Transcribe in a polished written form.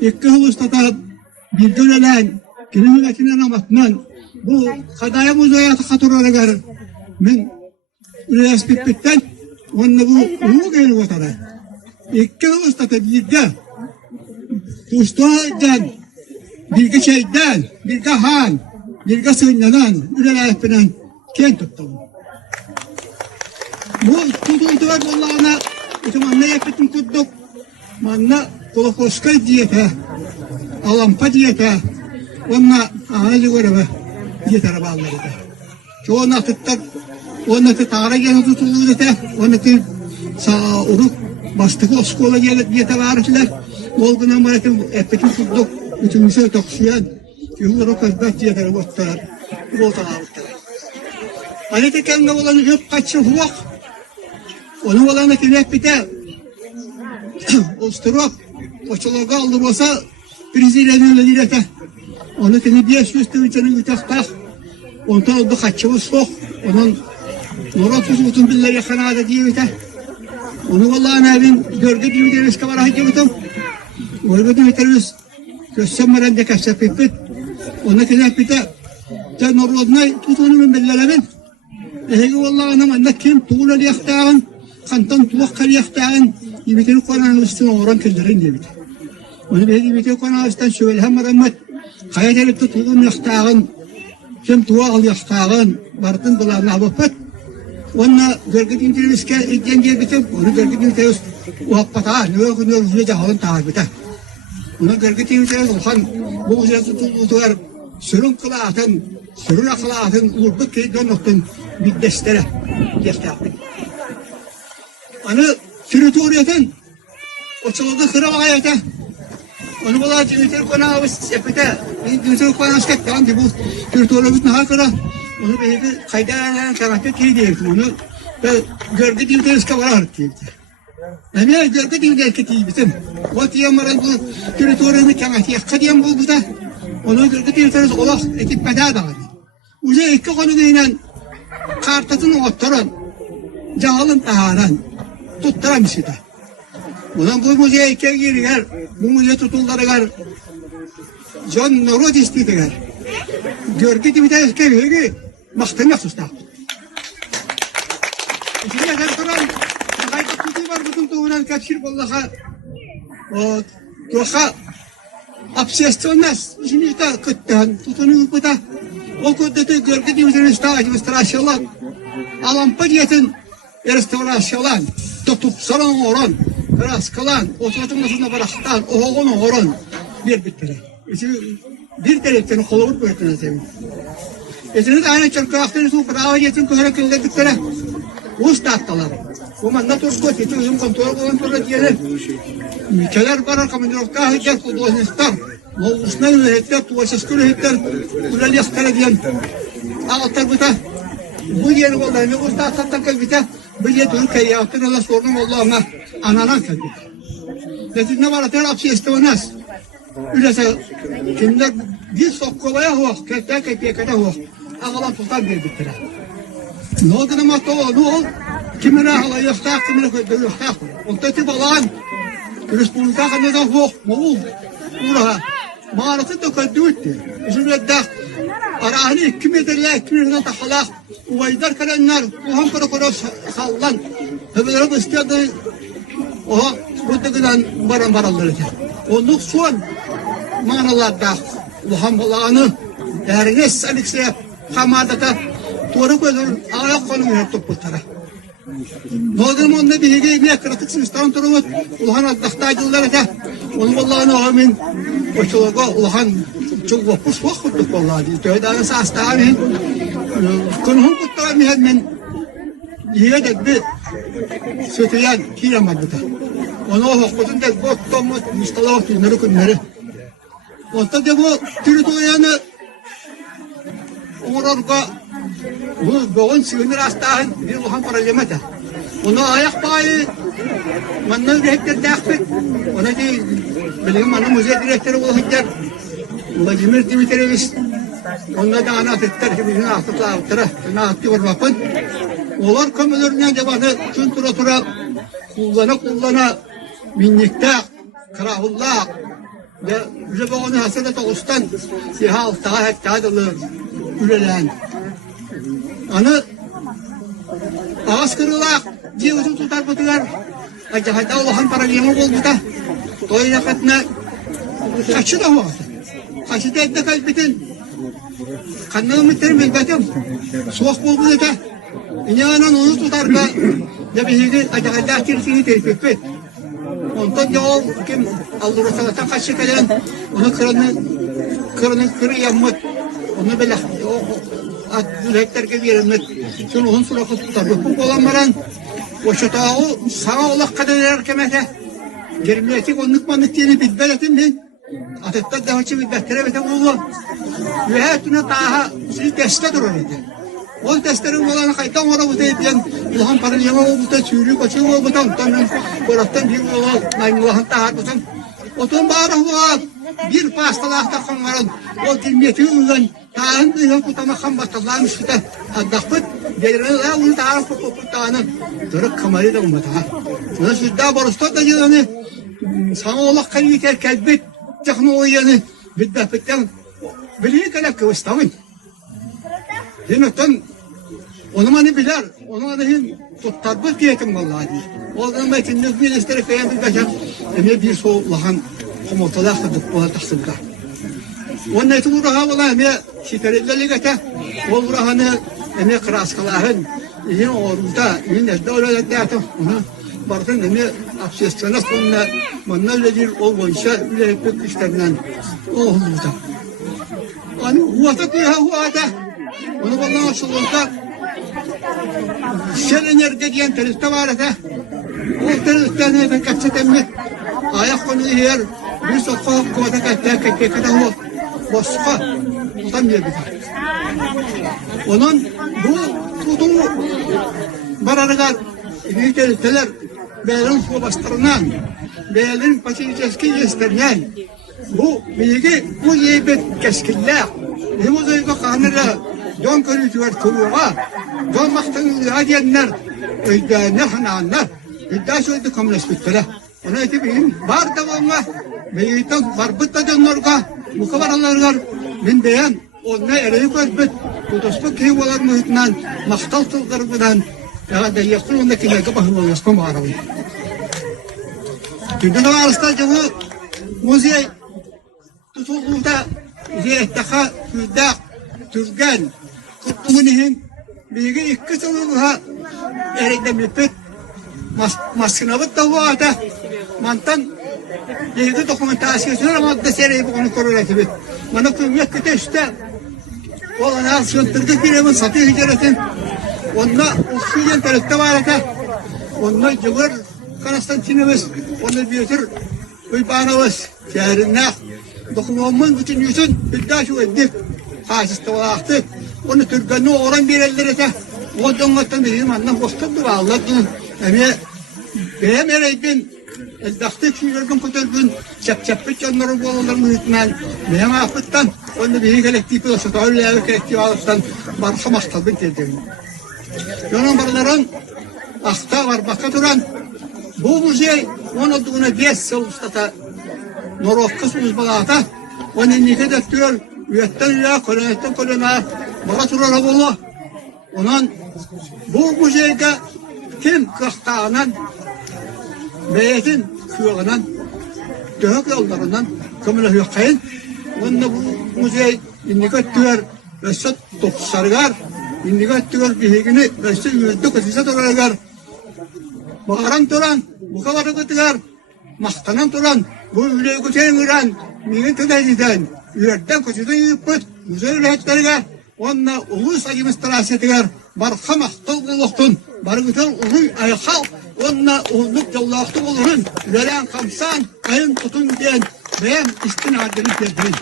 İki hıvıstata bir dönelen, günün hükümetinden amatman, bu kadaya muzayatı katırlara garır. Men üniversiteden onunla bu uğuk eli otara. İki hıvıstata bir de Tuştuğdan, bir şeyden, bir han, bir sığınanan, üniversiteden kent tuttum. Bu tutuldu var Allah'ına, uçumanla yapıtın tuttuk. Manna kolokoska diyete, alampa diyete, onunla ağacı göreve diyetere bağları da. Çoğuna tuttar, onunla tara gene tutuldu da, onunla sağ uruk, bastık oskola diyete varışlar. Olgun'a maratim epetim tuttuk, bütünümüze toksüyen, yıllar o kazbet diyetere botlar, bota ağırtlar. Hani tekenle olanı hep kaçı huvak, onun olanı kinek biter. Osturok, oçologa aldı olsa, priziyle öyle direte. Onu teni diye süstü üçünün ütektak. Ondan oldu kaçımız sok. Onun Noratuz utun biller yakanadı diye biter. Onu vallahi nevin görgü gibi deriz kavar hacı bitim. Görgü biteriz. Kössem marende kaçsa pipit. Onu kinek biter. Sen Noratuz'una tutunun billeremin. Ehegi vallahi anam annak kim tuğla liyaktağın. Kantan tuğak kar yaktağın. Yibitini konağın üstüne oran küllerin diye biter. Onu bir yibitini konağın üstüne şöyle maramat. Kaya gelip tutuğun yaktağın. Kim tuğal yaktağın. Bartın dolarına abapet. Onunla görgü dintirimiske iddiyen diye bitir. Onu görgü dintirimiz uhappata. Nöğe günler uzun cahalın tağır biter. Onu görgü dintirimiz olsan bu uzun tutulduğu sürün kılaatın, sürün akılaatın, uğurduk ki dönüktün bir destere. Destere. Onu sürütüğürüyeten, o çılığı kıra bağıyete. Onu bula cümletir konağı sepete, cümletir konağı skettan ki bu sürütüğürü bütün hakıra. Onu belki kaydanan karakter kiri değildi. Onu görgü dintirimiz kavara harık değildi. Yani görgü dintirimiz kiri bitim. O diyemaran bu sürütüğürünü kamakti yakka diyem bu da. Onu görgü dintirimiz olak ekip beda dağıdı. Uca iki konu deyinen kartatın otturan, cahalın taharan, tutturan bir şey de. Ulan bu müzeye ikiye giriyor, bu müze tutulları gar, John Norwood istediler. Görgü dintirimiz eski mahkeme susta. İçine kadar kayıt tutuyor var bütün tuğunan kapşir vallaha. O toka absestionas. İçine de kıttan tutunuyor bu da. O kodda görgü dintirimiz restorasyon. Alampa diyetin restorasyon. Tutup salon oran. Biraz kalan. Oturtmasında bıraktan. Oğun oran. Bir bittere. Bir taraftan kolunu koyduğunu sevim. Esiniz aynı çarkılaktırı su brava yetin köhre kıldıkları. Usta attalar. Bu manna tursko titu uzun kontrol diyeler. Ülkeler var kamendorka hicaz kudosnistan. Moğusnayı hektar tuvaşaskuru hektar. Kulali yaskara diyen. Ağıtlar bita. Bu yer vallahi usta attan kalbita. Bu yer Türkiye yaptın Allah sorunum Allah'ına. Ananan kalbita. Lekin ne var atar apsi istevanas. Ülese kimler bir sokkolaya hoş, kete kada hoş. Ağalan tutar bir bitire. Ne oldu ne mato ne ol? Kimine hala yaftak, kimine koydu yaftak. Onta tibalan. Respublika kanı da hoş, moğul. Ura, mağaratı da koydu etti. Üzülüyor da arahını 2 metreye 2 metreden tahalak. Uvaydar kalanlar, uhan kara sallan. Hebeleri istiyordu. O, burada giden baran-baranları. Onluk son manalarda uhan balağını derine salikse kamadata doğru koydur ayak konumuyor toputlara. Doğru onda bir hediye ne kritik sistem durumu uhan adaktajlıları da onu balağını amin koçuluğa uhan çok vapus vakit vallahi diyor da sastane konum kutlara miheden yine de söteyen kiramadı. Onu okudun da bu tomut mustalah günleri günleri. Orta da bu territorya'nı orada bu doğun sınır astaan bir uhan paralama da. Onu ayak bayi manın direktör dağıt. Ona di bilim manın müze direktörü olacak. Vladimir Dimitrievich onda da ana tekrar gibi attılar. Ne attı var bakın. Onlar kamularına devanı tüm tura kullana minnekte karahullah ve üle bağını hasada toğustan siha altağa hektağa dalı ülelen. Anı ağız kırılak cihazı tutar budular. Acahada Allah'ın paralıyımı oldu da doyuna katına kaçı da var. Kaçı da etne kalbitin kanını bitirim elbetim. Soğuk buldu da İnanın onu tutar da ya bir hili acahada kirisini terip etmez. Ondan ya o kim Allah'ın salatan kaçı kalan onu kırı yanmak onu böyle at yürekler gibi yerilmek şunu onun sulakı tutar. Bu olanmaran o şatağı sağa olak kadar erkemete gerimliyetik onluk manlık diyeni bitbeletim ben atetten daha çi bitbettere bete oğlu ve hayatına daha sizi teste durur idi. O testlerin olanı kaytan oraya bu deydiyen Allah'ın paralıyama o bu da tüylü kaçı o bu da ondan koraktan bir oğlu naim Allah'ın tahar busun otun bağırı oğlu bir pastalakta kanların o dilmiyeti ulan Tağın duyuyor kutama kan batallarmış ki de addakpıt gelirine onu tağın kutağının dörük kamarı da umut ha. Nasıl daha borustat da yılanı sana olak kan yeter kelbet cahını o yanı biddafetten biliyor kalak kıvıstavın. Yemekten onu mani bilir onu adayın tuttarbıt diyetim vallahi. O zaman ben kendiniz bir istere kayan bir kaçak eme bir soğuklahan komotalar kırdık bu tahsılda. Onun eti uğraha ola eme şiferillerlik ete, o uğrahanı eme kıraskaların, yine orada, yine de öyle ete, onu barkın eme absesiyonat onunla, manlarla bir o boyunca üle hep işlerinden, o olurdu. Hani huvata diye huvata, onu bana açılırda, şerener diyen teriste var ete, o teristen eve kaçacak emme, ayak konu yer, bir sokağa kovada kaçacak kadar o. Boşluğa tutamıyor bir de. Onun bu tutumu bararıgar, büyükeliteler, beylerin su başlarından, beylerin paçayıcıski yesterinen, bu bilgi, bu yeybet keskiller, hem o zayıfı kanırla, don körücüver kuruğa, don maktanı diyenler, öydâne hananlar, iddiası öydü komünist büttere. Ona eti bilin, var devamlı, beytan barbıtta dönlerga, bu kabarlarlar ben beyan onunla ereği koyup tutuspuk kıyıvalar mühitinden maktal tılgarıdan ya da yakın ondaki nege bakımı yaskın bağıralım. Çünkü de arasında canı müziğe tutulduğunda ziyettaka hüddak türgen kutlumunihin bilgi iki sınırlığa erekten müppet maskınavıt da bu ata mantan Yedi dokumentasyonu ama da seriyi bu konu korur etibit. Bana kıymet küteşte olan al söndürdük bir evin satı hicretin. Onunla usulyen tarihte var ete. Onunla cıvır Konstantinimiz, onunla büyütür uybanımız. Şehrinle dokumanın bütün yüzün bildaşı eddik. Hasiste olaktı. Onu Türk'ünü oran bir eller ete. O dongattan bizim anlam kostubdu bağladı. Benim ereydin Eldaktık şeylerden kutuldun, çap-çapıç onların boğularını hükmen, benim afıttan, onu bir kolektif olsa da öyle bir kolektif alırsan, barışam astalbın dedim. Yonun barıların, akta var baka duran, bu müzey, onun olduğuna 5 yıl ustata, Norokkas uzbalata, onun nike döktürür, üyetten üye, kolonetten kolona, baka duran bolu. Onun, bu müzeyde kim kıhtağının, Beyetin kıyılarından, dönük yollarından kömüle hüyakayın. Onunla bu müzey indikat tüver, Vesat Toksargar, indikat tüver bihigini, Vesat yüzdük ötüse torargar. Bağıran toran, bu kavarı kıtıgar, mahtanan toran, bu üleyi küteyin ıran, minin tüdeyden, üyerden kütüden yıpıt, müzey ülehetlerine, onunla ulu sayımız terasetigar, barka mahtal buluktun, bargıtır ulu ayakal, onunla oğluk yollaktı olurun, veren kamsan, ayın tutun diyen, beğen istinadını verdirin.